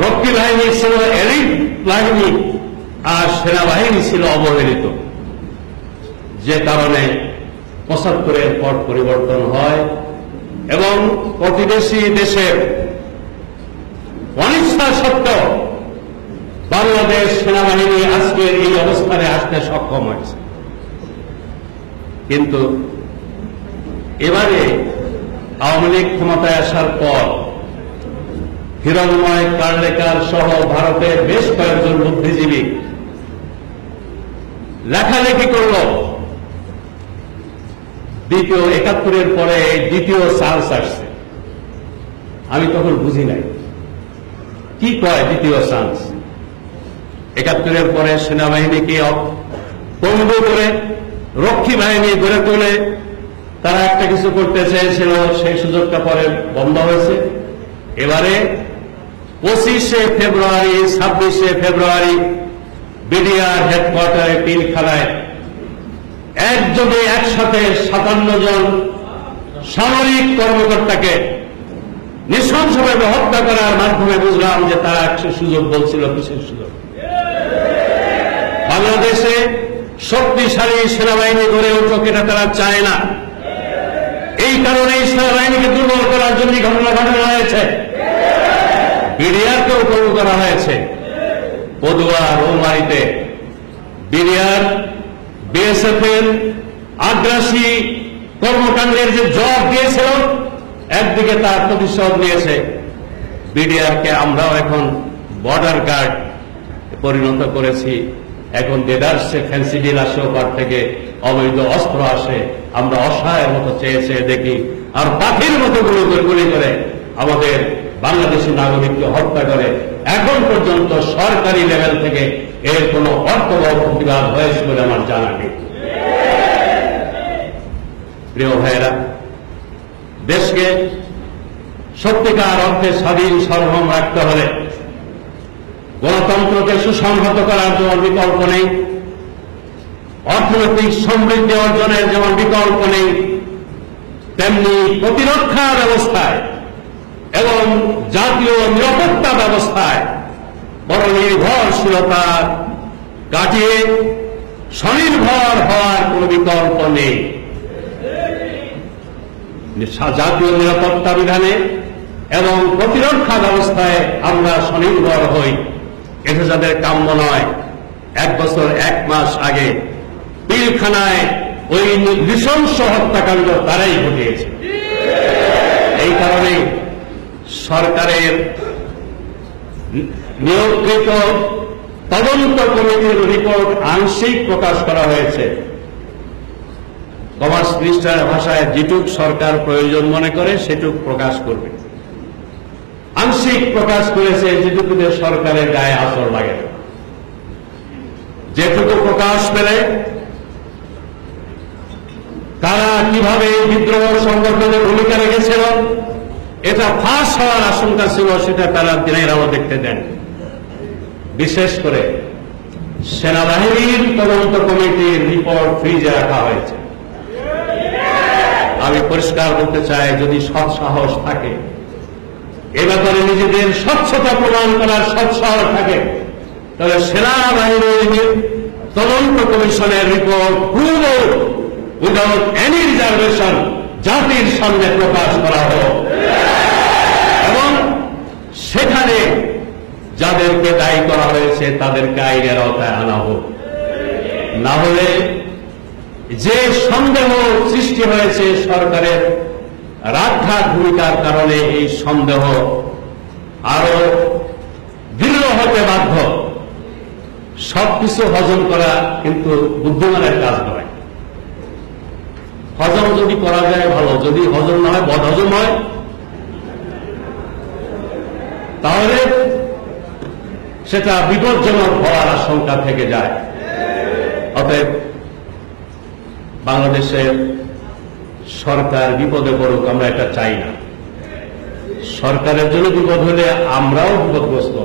রক্ষী বাহিনী ছিল এলিট, বাহিনী আর সেনাবাহিনী ছিল অবহেলিত। যে কারণে পঁচাত্তরের পর পরিবর্তন হয় এবং প্রতিবেশী দেশের অনিচ্ছা সত্ত্বেও বাংলাদেশ সেনাবাহিনী আজকের এই অবস্থানে আসতে সক্ষম হয়েছে। কিন্তু এবারে আওয়ামী লীগ ক্ষমতায় আসার পর হিরণময় কার্লেকার সহ ভারতের বেশ কয়েকজন বুদ্ধিজীবী। লেখালেখি করল। দ্বিতীয় একাত্তরের পরে দ্বিতীয় চান্স আসছে। আমি তখন বুঝি নাই। কি কয় দ্বিতীয় চান্স একাত্তরের পরে সেনাবাহিনীকে পঙ্গু করে, রক্ষী বাহিনী গড়ে তোলে? তারা একটা কিছু করতে চেয়েছিল, সেই সুযোগটা পরে বন্ধ হয়েছে। এবারে পঁচিশে ফেব্রুয়ারি, ছাব্বিশে ফেব্রুয়ারি, বিডিআর হেডকোয়ার্টারে পিলখানায় একযোগে একসাথে সাতান্ন জন সামরিক কর্মকর্তাকে নৃশংসভাবে হত্যা করার মাধ্যমে বুঝলাম যে তারা একটা সুযোগ বলছিল কিসের সুযোগ। বাংলাদেশে শক্তিশালী সেনাবাহিনী গড়ে উঠুক এটা তারা চায় না। এই কারণেই সেনাবাহিনীকে দুর্বল করার জন্য ঘটনা ঘটানো করা হয়েছে। পদুয়া রৌমারিতে বিডিআর বিএসএফ এর আগ্রাসী কর্মকাণ্ডের যে জবাব দিয়েছিল, একদিকে তার প্রতিশোধ নিয়েছে। বিডিআরকে আমরাও এখন বর্ডার গার্ড পরিণত করেছি। এখন দেদার্সে ফ্যান্সি ডিল আসে, ওপার থেকে অবৈধ অস্ত্র আসে। আমরা অসহায়ের মতো চেয়ে চেয়ে দেখি, আর পাখির মতো গুলি গুলি করে আমাদের বাংলাদেশি নাগরিককে হত্যা করে এখন পর্যন্ত সরকারি লেভেল থেকে এর কোনো অর্থবহ প্রতিবাদ হয়েছে বলে আমার জানা নেই। প্রিয় ভাইয়েরা, দেশকে সত্যিকার অর্থে স্বাধীন, সর্বম রাখতে হলে গণতন্ত্রকে সুসংহত করার যেমন বিকল্প নেই। অর্থনৈতিক সমৃদ্ধি অর্জনের যেমন বিকল্প নেই, তেমনি প্রতিরক্ষা ব্যবস্থায় এবং জাতীয় নিরাপত্তা ব্যবস্থায় বড় নির্ভরশীলতা কাটিয়ে স্বনির্ভর হওয়ার কোন বিকল্প নেই। জাতীয় নিরাপত্তা বিধানে এবং প্রতিরক্ষা ব্যবস্থায় আমরা স্বনির্ভর হই। এটা যাদের কাম্য নয়, এক বছর এক মাস আগে পিলখানায় ওই নৃশংস হত্যাকাণ্ড তারাই ঘটিয়েছে। এই কারণে সরকারের নিয়োগকৃত তদন্ত কমিটির রিপোর্ট আংশিক প্রকাশ করা হয়েছে। কমার্স মিনিস্টারের ভাষায় যেটুক সরকার প্রয়োজন মনে করে, সেটুক প্রকাশ করবে। আংশিক প্রকাশ করেছে যেটুকুতে সরকারের গায়ে আসর লাগে। যেটুকু প্রকাশ পেলে, তারা কীভাবে বিদ্রোহ সংগঠনে ভূমিকা রেখেছিল এটা ফাঁস হওয়ার আশঙ্কা ছিল, সেটা তারা আলো দেখতে দেন। বিশেষ করে সেনাবাহিনীর তদন্ত কমিটির রিপোর্ট ফ্রিজে রাখা হয়েছে। আমি পরিষ্কার বলতে চাই, যদি সৎ সাহস থাকে, এ ব্যাপারে নিজেদের স্বচ্ছতা প্রমাণ করার সৎ সাহস থাকে, তাহলে সেনাবাহিনীর তদন্ত কমিশনের রিপোর্ট পুরো উইদাউট এনি রিজার্ভেশন জাতির সামনে প্রকাশ করা হোক। এবং সেখানে যাদেরকে দায়ী করা হয়েছে, তাদেরকে আইনের আওতায় আনা হোক। না হলে যে সন্দেহ সৃষ্টি হয়েছে সরকারের রাখার ভূমিকার কারণে এই সন্দেহ আরও দৃঢ় হতে বাধ্য। সবকিছু হজম করা কিন্তু বুদ্ধিমানের কাজ নয়। হজম যদি করা যায় ভালো, যদি হজম না হয় বদ হজম হয়। তাহলে সেটা বিপজ্জনক হওয়ার আশঙ্কা থেকে যায়। অতএব বাংলাদেশের সরকার বিপদে পড়ুক, আমরা এটা চাই না। সরকারের জন্য বিপদ হলে আমরাও বিপদগ্রস্ত।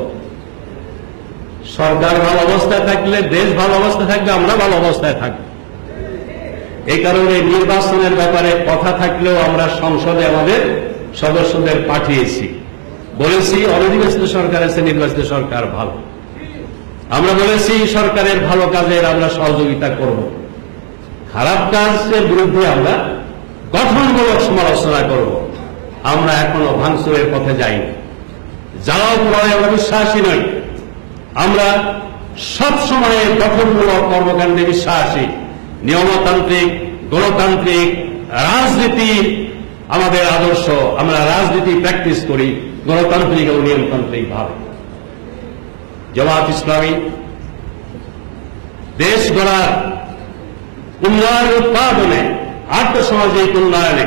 সরকার ভালো অবস্থায় থাকলে, দেশ ভালো অবস্থায় থাকবে আমরা ভালো অবস্থায় থাকব। এই কারণে নির্বাচনের ব্যাপারে কথা থাকলেও আমরা সংসদে আমাদের সদস্যদের পাঠিয়েছি। বলেছি অনির্বাচিত সরকারের চেয়ে নির্বাচিত সরকার ভালো। আমরা বলেছি, সরকারের ভালো কাজের আমরা সহযোগিতা করব। খারাপ কাজের বিরুদ্ধে আমরা গঠনমূলক সমালোচনা করব। আমরা এখনও ভাঙচুরের পথে যাইনি। যাওয়াও নয় আমরা বিশ্বাসী নই। আমরা সব সময় গঠনমূলক কর্মকাণ্ডে বিশ্বাসী। নিয়মতান্ত্রিক, গণতান্ত্রিক, রাজনীতি, আমাদের আদর্শ, আমরা রাজনীতি প্র্যাকটিস করি গণতান্ত্রিক এবং নিয়মতান্ত্রিক ভাবে জামাত ইসলামী দেশ গড়ার উন্নয়ন উৎপাদনে, আর্থসামাজিক উন্নয়নে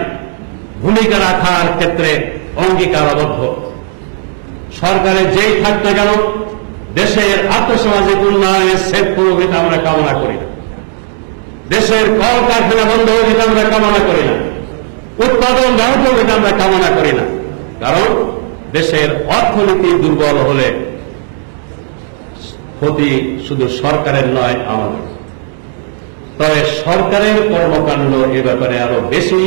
ভূমিকা রাখার ক্ষেত্রে অঙ্গীকারবদ্ধ। সরকারের যেই থাকতে গেল দেশের আর্থসামাজিক উন্নয়নের সেট পুরোহিত আমরা কামনা করি না। দেশের কল কারখানা বন্ধ হয়ে যেতে আমরা কামনা করি না। উৎপাদন ব্যাহত হতে আমরা কামনা করি না। কারণ দেশের অর্থনীতি দুর্বল হলে ক্ষতি শুধু সরকারের নয়, আমাদের। তবে সরকারের কর্মকাণ্ড এ ব্যাপারে আরও বেশি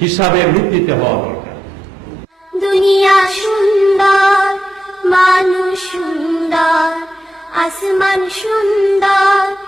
হিসাবে ভিত্তিতে হওয়া দরকার। দুনিয়া সুন্দর, মানুষ সুন্দর, আসমান সুন্দর